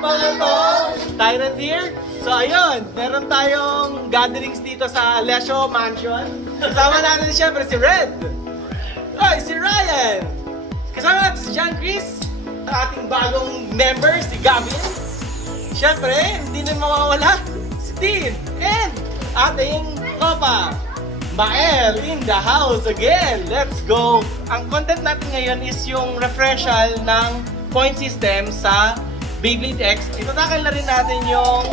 mga tol! Tyrant here. So ayun, meron tayong gatherings dito sa Lesho Mansion. Kasama natin siyempre si Red. Oy, si Ryan. Kasama natin si John Chris. Ating bagong member, si Gavin. Siyempre, hindi na mawawala si Tin. And ating Kopa, Mael in the house again. Let's go! Ang content natin ngayon is yung refreshal ng point system sa Beyblade X. Itatakal na rin natin yung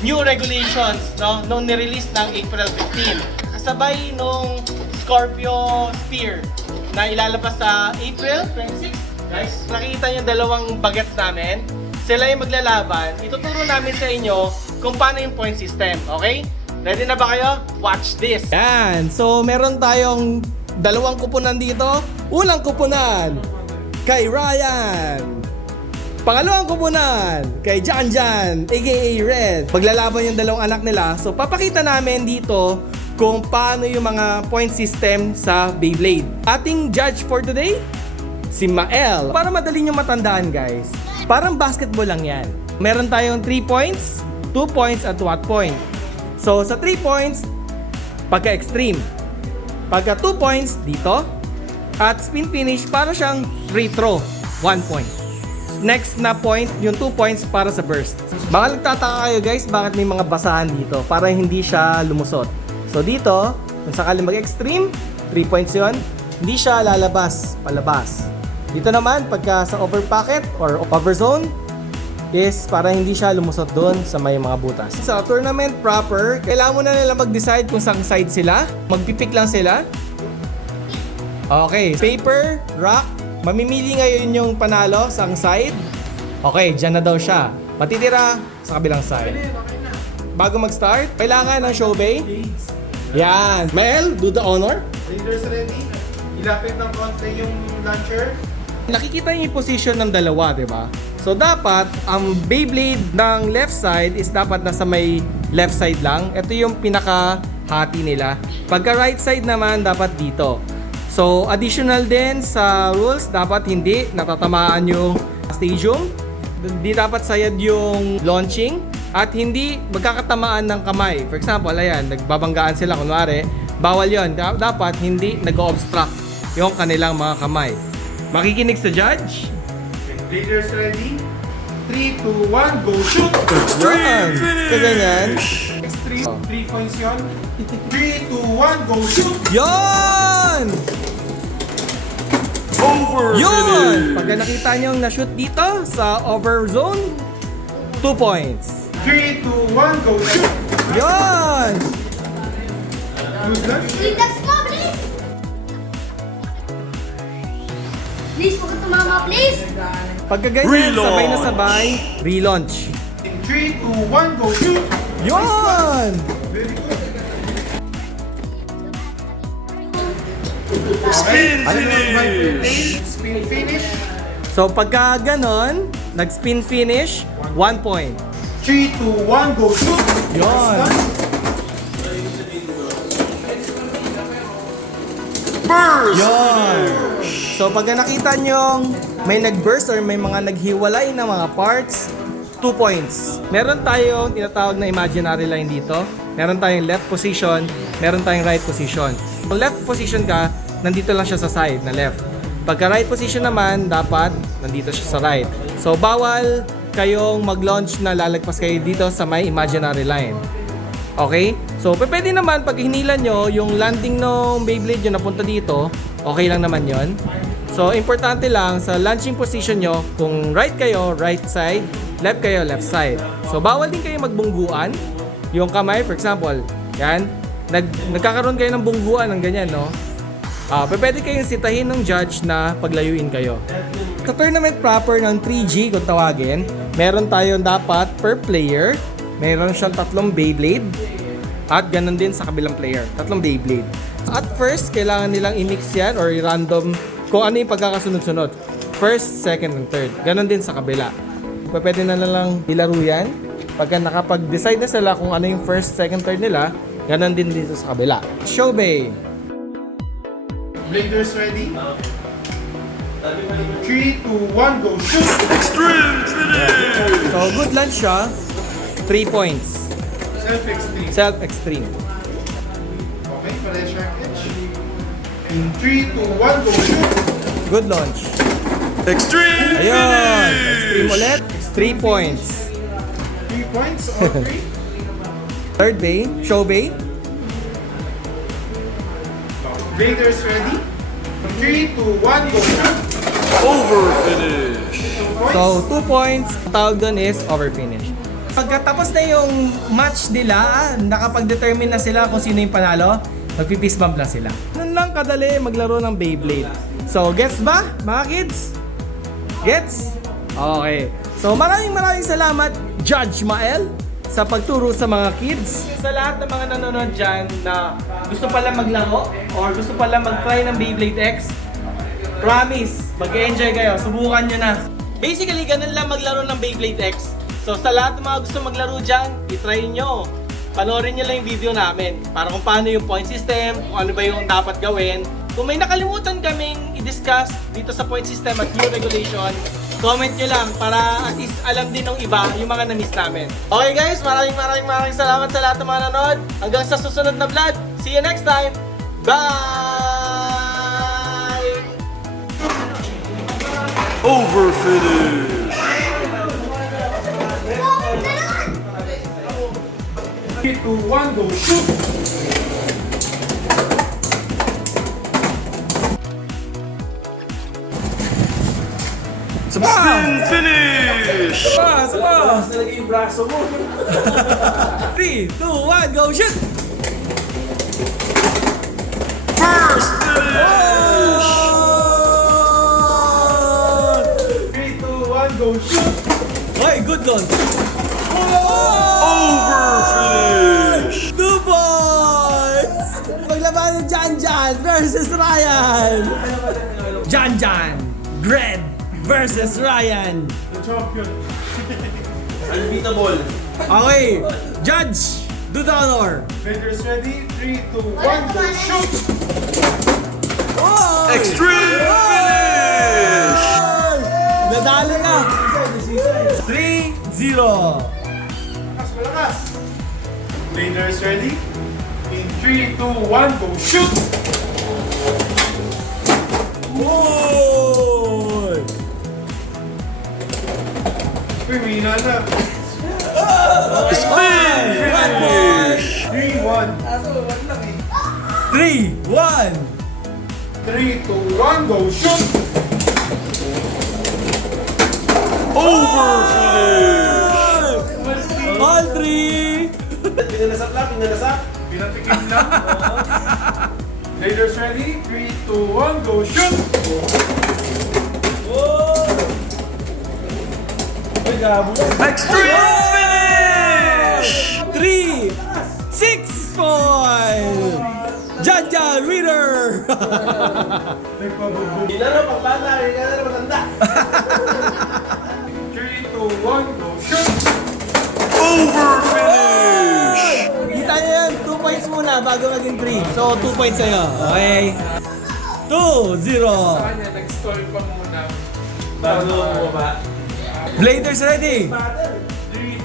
new regulations, no, nung nirelease ng April 15. Kasabay nung Scorpio Spear na ilalabas sa April 26. Guys, nakikita yung dalawang bagets namin. Sila yung maglalaban. Ituturo namin sa inyo kung paano yung point system, okay? Ready na ba kayo? Watch this! Yan! So, meron tayong dalawang kupunan dito. Unang kupunan, kay Ryan. Pangalawang kupunan, kay Jan Jan, aka Red. Paglalaban yung dalawang anak nila. So, papakita namin dito kung paano yung mga point system sa Beyblade. Ating judge for today, si Mael. Para madali nyo matandaan, guys. Parang basketball lang yan. Meron tayong 3 points, 2 points, at 1 point. So, sa 3 points, pagka-extreme. Pagka 2 points, dito. At spin finish, para siyang free throw, 1 point. Next na point, yung 2 points para sa burst. Baka nagtataka kayo guys, bakit may mga basahan dito para hindi siya lumusot. So, dito, kung sakali mag-extreme, 3 points yon, hindi siya lalabas, palabas. Dito naman, pagka sa over pocket or over zone, is para hindi siya lumusot doon sa may mga butas. Sa tournament proper, kailangan muna nila mag-decide kung saan side sila. Magpipick lang sila. Okay, paper, rock. Mamimili ngayon yung panalo sa side. Okay, dyan na daw siya. Matitira sa kabilang side. Bago mag-start, kailangan ng showbay. Yan. Mel, do the honor. Leaders ready? Ilapit ng konti yung launcher. Nakikita niyo yung position ng dalawa, di ba? So dapat ang Beyblade ng left side is dapat nasa may left side lang. Ito yung pinaka-hati nila. Pagka right side naman dapat dito. So additional din sa rules, dapat hindi natatamaan yung stadium. Hindi dapat sayad yung launching at hindi magkakatamaan ng kamay. For example, ayan, nagbabanggaan sila kunwari. Bawal yon. Dapat hindi nag-obstruct yung kanilang mga kamay. Makikinig sa judge. Leaders ready? 3, 2, 1, go shoot! Extreme finish! Kaganyan. Extreme, 3 points yun. 3, 2, 1, go shoot! Yon! Over Yun! Pagka nakita nyo yung na-shoot dito sa over zone, 2 points. 3, 2, 1, go shoot! Yon! Good luck. Relax mo, please! Please, huwag ka tumama, please! Pagka ganyan, sabay na sabay, relaunch. 3, 2, 1, go shoot! Yon! Very good. Spin Spin finish. So pagka ganon, nag-spin finish, 1 point. 3, 2, 1, go shoot! Yon! Burst! Yon! So pagka nakita nyo may nag-burst or may mga naghiwalay na mga parts, 2 points. Meron tayong tinatawag na imaginary line dito. Meron tayong left position, meron tayong right position. Kung left position ka, nandito lang siya sa side na left. Pagka right position naman, dapat nandito siya sa right. So bawal kayong mag-launch na lalagpas kayo dito sa may imaginary line. Okay? So pwede naman pag hinila nyo yung landing ng Beyblade yung napunta dito, okay lang naman yon. So importante lang sa launching position nyo, kung right kayo, right side, left kayo, left side. So bawal din kayo magbungguan. Yung kamay, for example, yan, nagkakaroon kayo ng bungguan ng ganyan, no? Pwede kayong sitahin ng judge na paglayuin kayo. Sa tournament proper ng 3G kung tawagin, meron tayong dapat per player, meron siyang 3 Beyblade at ganun din sa kabilang player, 3 Beyblade. At first, kailangan nilang i-mix yan or i-random kung ano yung pagkakasunod-sunod. First, second, and third. Ganon din sa kabila. Pwede na lang ilaro yan. Pagka nakapag-decide na sila kung ano yung first, second, third nila, ganon din dito sa kabila. Showbay! Bladers ready? 3, 2, 1, go shoot! So good lunch siya. 3 points. Self-extreme. Self-extreme. Okay, pare shrinkage. In 3, 2, 1, go shoot! Good launch. Extreme Ayun. Extreme ulit. 3 points. 3 points, all 3. Third bay. Show bay. Raiders ready? 3, 2, 1, go shoot! over finish. 2 points. So, 2 points. Ang tawag doon is over finish. Pagkatapos na yung match nila, nakapag-determine na sila kung sino yung panalo, magpipis bump lang sila. Ganun lang kadali maglaro ng Beyblade. So, gets ba, mga kids? Gets? Okay. So, maraming salamat, Judge Mael, sa pagturo sa mga kids. Sa lahat ng mga nanonood dyan na gusto pala maglaro or gusto pala mag-try ng Beyblade X, promise, mag-enjoy kayo. Subukan nyo na. Basically, ganun lang maglaro ng Beyblade X. So, sa lahat ng mga gusto maglaro dyan, itry nyo. Panoorin nyo lang yung video namin para kung paano yung point system, kung ano ba yung dapat gawin. Kung may nakalimutan kaming i-discuss dito sa point system at new regulation, comment nyo lang para at least alam din ng iba yung mga na-miss namin. Okay guys, maraming salamat sa lahat ng mga nanood. Hanggang sa susunod na vlog. See you next time. Bye! Over finish. 3, 2, 1, go shoot! Spin finish. Saba! Talaga yung braso mo. 3, 2, 1, go shoot! First finish. 3, 2, 1, go shoot! Hey, good launch! Over finish. 2 points! Paglaban ng Jan versus Ryan! Jan, Red versus Ryan! The champion. Unbeatable. Okay, Judge, do the honor. Raiders ready? 3, 2, 1, go shoot! Oh! Extreme finish. Nadali na. 3-0. Malakas! Raiders ready? In 3, 2, 1, go shoot! Oh! Uy, may hina na. Spin finish. 3, 1. 3, 1. 3, 2, 1, go shoot! Over finish. All 3. Pinatikim lang. Raiders ready? 3, 2, 1, go shoot! Extreme finish. 3, 6 points. Jan, Reader. Nagpabubo. Laro pang bata, hindi ka na matanda. 3, 2, 1, go shoot! Over finish. Kita niyo yan, 2 points muna bago maging 3. So, 2 points sa'yo. Okay. 2-0. Nag-stall pa muna. Bago ba? Bladers ready. 3,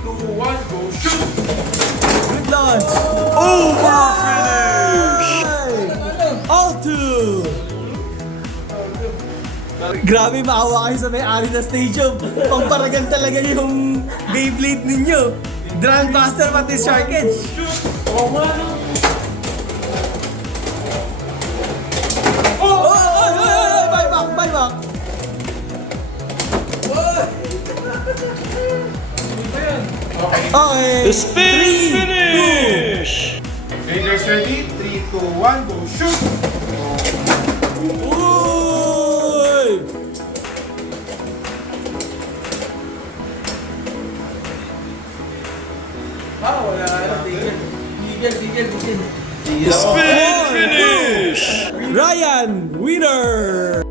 2, 1, go shoot! Good launch. Over finish. All 2. Grabe, maawa kayo sa may-ari na stadium. Pamparagan talaga yung Beyblade ninyo. Grandmaster pati Shark Edge. Oh! Bye back! Okay. Spin finish. Raiders ready? 3, 2, 1, go shoot! Uy! Spin finish. Ryan, winner!